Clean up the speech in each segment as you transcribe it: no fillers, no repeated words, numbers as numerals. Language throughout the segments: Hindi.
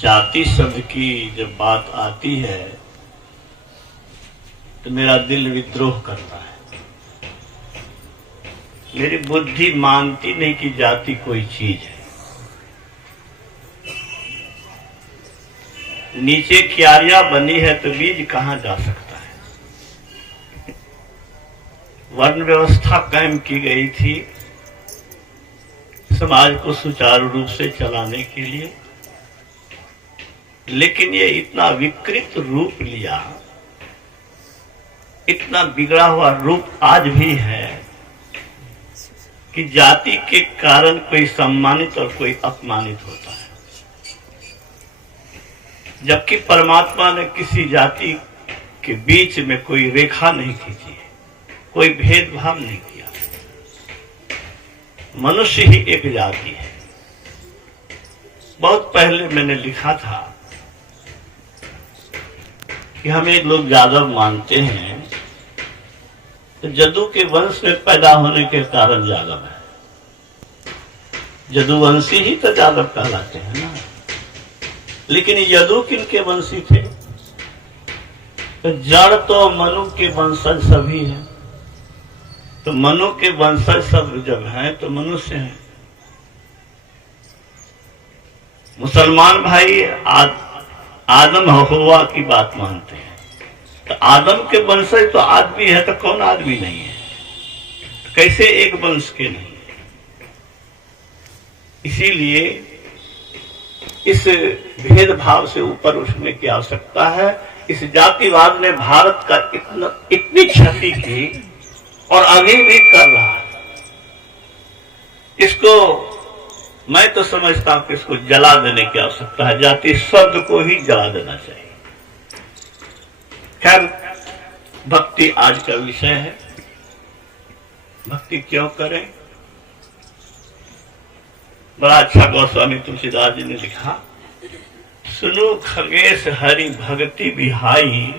जाति शब्द की जब बात आती है तो मेरा दिल विद्रोह करता है। मेरी बुद्धि मानती नहीं कि जाति कोई चीज है। नीचे क्यारियां बनी है तो बीज कहां जा सकता है। वर्ण व्यवस्था कायम की गई थी समाज को सुचारू रूप से चलाने के लिए, लेकिन ये इतना विकृत रूप लिया, इतना बिगड़ा हुआ रूप आज भी है कि जाति के कारण कोई सम्मानित और कोई अपमानित होता है। जबकि परमात्मा ने किसी जाति के बीच में कोई रेखा नहीं खींची है, कोई भेदभाव नहीं किया। मनुष्य ही एक जाति है। बहुत पहले मैंने लिखा था कि हमें लोग यादव मानते हैं तो जदू के वंश में पैदा होने के कारण यादव है। जदुवंशी ही तो यादव कहलाते हैं ना। लेकिन यदु किनके वंशी थे? तो जड़ तो मनु के वंशज सभी हैं। तो मनु के वंशज सब जब हैं तो मनुष्य हैं। मुसलमान भाई आदम हवा की बात मानते हैं। तो आदम के वंशज तो आदमी है, तो कौन आदमी नहीं है? तो कैसे एक वंश के नहीं? इसीलिए इस भेदभाव से ऊपर उठने की आवश्यकता है। इस जातिवाद ने भारत का इतनी क्षति की और अभी भी कर रहा है। इसको मैं तो समझता हूं कि इसको जला देने की आवश्यकता है। जाति शब्द को ही जला देना चाहिए। खैर, भक्ति आज का विषय है। भक्ति क्यों करें? बड़ा अच्छा गोस्वामी तुलसीदास जी ने लिखा, सुनो खगेश हरि भक्ति बिहाई,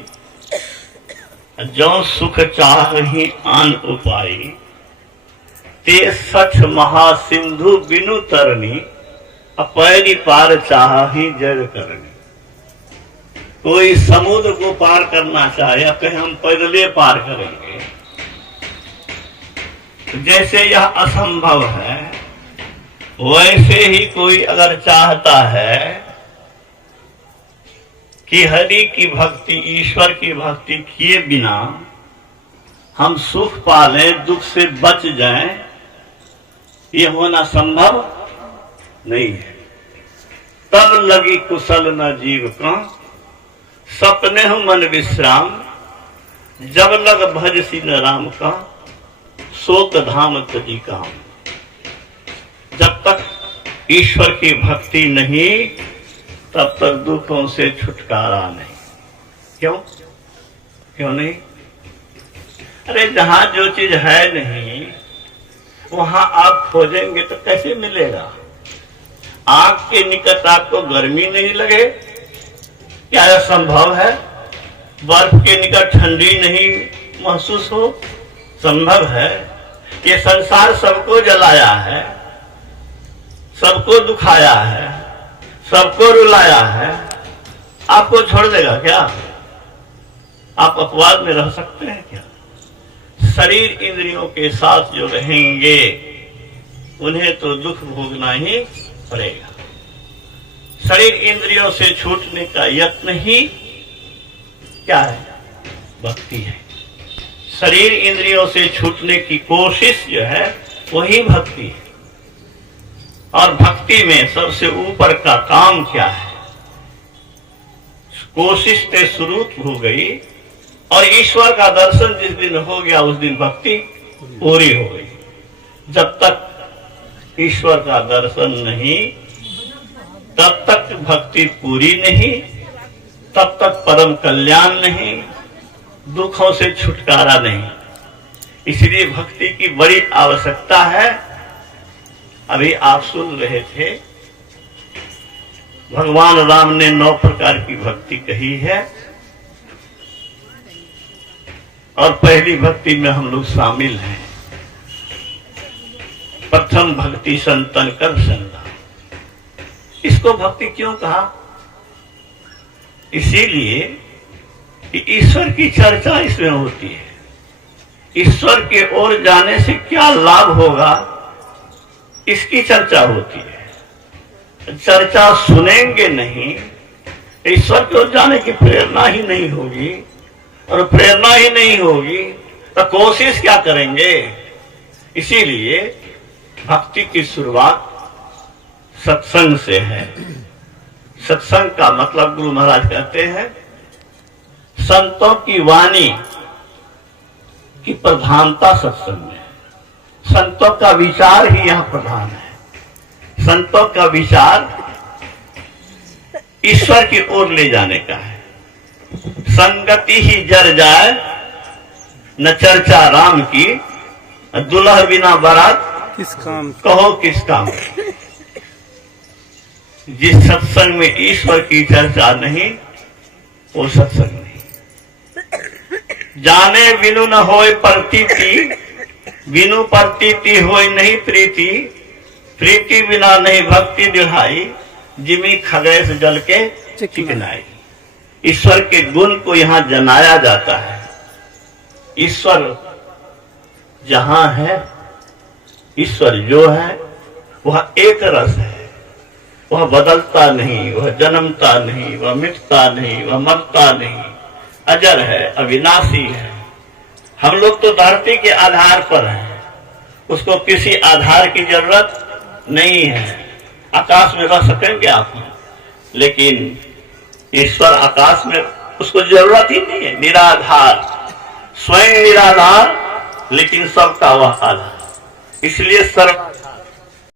जो सुख चाहि आन उपाई, ते सच महासिंधु बिनु तरनी, अपैरी पार चाहि जग करनी। कोई समुद्र को पार करना चाहे या कहीं हम पैदले पार करेंगे, जैसे यह असंभव है, वैसे ही कोई अगर चाहता है कि हरि की भक्ति, ईश्वर की भक्ति किए बिना हम सुख पालें, दुख से बच जाएं, ये होना संभव नहीं है। तब लगी कुशल न जीव का, सपने हो मन विश्राम, जब लग भज सिन राम का, शोक धाम तजी काम। जब तक ईश्वर की भक्ति नहीं, तब तक दुखों से छुटकारा नहीं। क्यों नहीं? अरे जहां जो चीज है नहीं, वहां आप खोजेंगे तो कैसे मिलेगा? आग के निकट आपको गर्मी नहीं लगे, क्या यह संभव है? बर्फ के निकट ठंडी नहीं महसूस हो, संभव है? ये संसार सबको जलाया है, सबको दुखाया है, सबको रुलाया है। आपको छोड़ देगा क्या? आप अपवाद में रह सकते हैं क्या? शरीर इंद्रियों के साथ जो रहेंगे उन्हें तो दुख भोगना ही पड़ेगा। शरीर इंद्रियों से छूटने का यत्न ही क्या है? भक्ति है। शरीर इंद्रियों से छूटने की कोशिश जो है वही भक्ति है। और भक्ति में सबसे ऊपर का काम क्या है? कोशिश से शुरू हो गई और ईश्वर का दर्शन जिस दिन हो गया उस दिन भक्ति पूरी हो गई। जब तक ईश्वर का दर्शन नहीं, तब तक भक्ति पूरी नहीं, तब तक परम कल्याण नहीं, दुखों से छुटकारा नहीं। इसलिए भक्ति की बड़ी आवश्यकता है। अभी आप सुन रहे थे, भगवान राम ने 9 प्रकार की भक्ति कही है और पहली भक्ति में हम लोग शामिल हैं। प्रथम भक्ति संतन कर संगा। इसको भक्ति क्यों कहा? इसीलिए कि ईश्वर की चर्चा इसमें होती है। ईश्वर के ओर जाने से क्या लाभ होगा, इसकी चर्चा होती है। चर्चा सुनेंगे नहीं, ईश्वर की ओर जाने की प्रेरणा ही नहीं होगी, और प्रेरणा ही नहीं होगी तो कोशिश क्या करेंगे। इसीलिए भक्ति की शुरुआत सत्संग से है। सत्संग का मतलब गुरु महाराज कहते हैं संतों की वाणी की प्रधानता सत्संग में। संतों का विचार ही यहां प्रधान है। संतों का विचार ईश्वर की ओर ले जाने का है। संगति ही जर जाए न चर्चा राम की, दुल्हा बिना बारात किस काम कहो किस काम। जिस सत्संग में ईश्वर की चर्चा नहीं, वो सत्संग नहीं। जाने बिनु न होए प्रतीति, बिनु प्रतीति होए नहीं प्रीति, प्रीति बिना नहीं भक्ति दिहाई, जिमी खगैस जल के चिकनाई। ईश्वर के गुण को यहां जनाया जाता है। ईश्वर जहां है, ईश्वर जो है वह एक रस है। वह बदलता नहीं, वह जन्मता नहीं, वह मिटता नहीं, वह मरता नहीं, अजर है, अविनाशी है। हम लोग तो धरती के आधार पर हैं, उसको किसी आधार की जरूरत नहीं है। आकाश में रह सकेंगे आप, लेकिन ईश्वर आकाश में उसको जरूरत ही नहीं है। निराधार, स्वयं निराधार, लेकिन सबका वह आधार। इसलिए सर्व